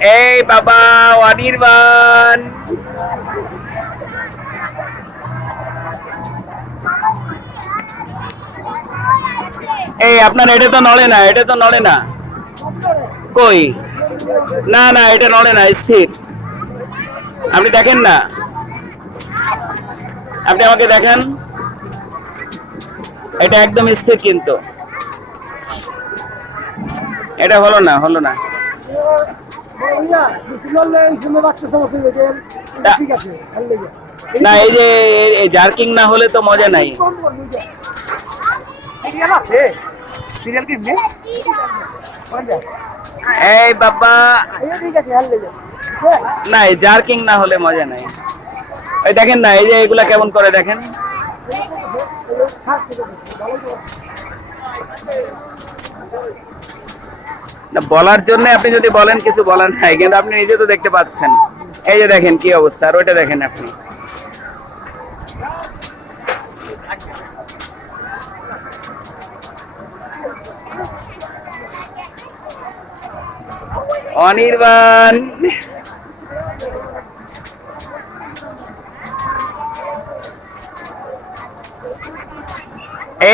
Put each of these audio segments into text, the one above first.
এই বাবা অনির্বাণ, এই আপনার এটা তো নড়ে না, এটা তো নড়ে না। কই, না না এটা নড়ে না, স্থির। আপনি দেখেন না, আপনি আমাকে দেখেন, এটা একদম স্থির কিন্তু। এটা হলো না, হলো না। না এই যে জার্কিং না হলে তো মজা নাই। এই বাবা, না জার্কিং না হলে মজা নাই। এই দেখেন না, এই যে এগুলা কেমন করে দেখেন। না বলার জন্য আপনি যদি বলেন কিছু বলার নাই, কিন্তু আপনি নিজে তো দেখতে পাচ্ছেন। এই যে দেখেন কি অবস্থা, আর ওইটা দেখেন আপনি। অনির্বাণ,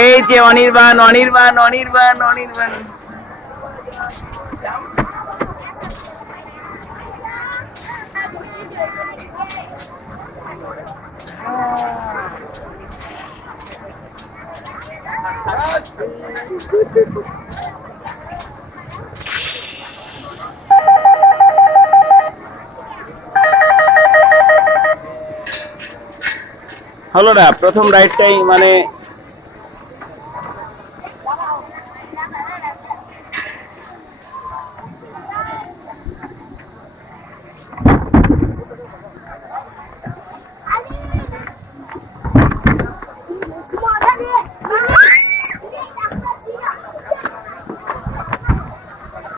এই যে অনির্বাণ, অনির্বাণ, অনির্বাণ, অনির্বাণ। হলো না, প্রথম রাইডটাই মানে